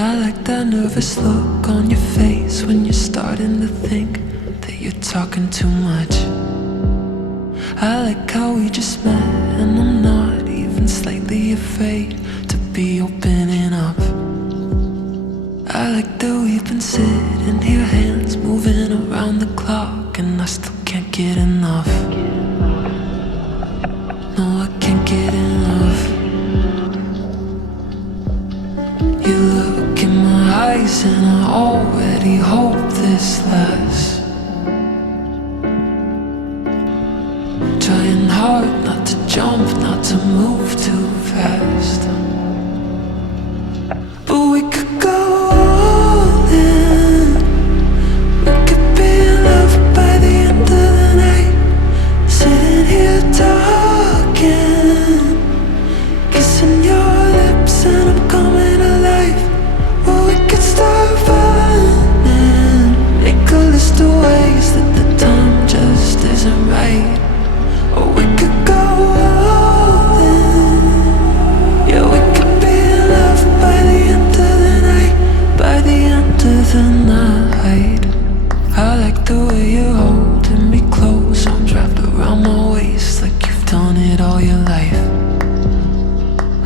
I like that nervous look on your face when you're starting to think that you're talking too much. I like how we just met and I'm not even slightly afraid to be opening up. I like that we've been sitting here, hands moving around the clock, and I still can't get enough. No, I can't get enough. You look in my eyes and I already hope this lasts. Trying hard not to jump, not to move too fast. But we could go all in. We could be in love by the end of the night. Sitting here talking, kissing your lips and I'm coming alive. Or we could start running, make a list of ways that the time just isn't right. Or we could go all in. Yeah, we could be in love by the end of the night. By the end of the night. I like the way you're holding me close, arms wrapped around my waist like you've done it all your life.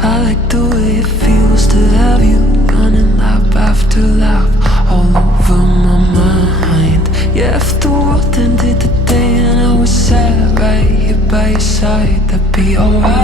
I like the way it feels to have you running lap after lap all over my mind. Yeah, if the world ended today and I was sat right here by your side, that'd be alright.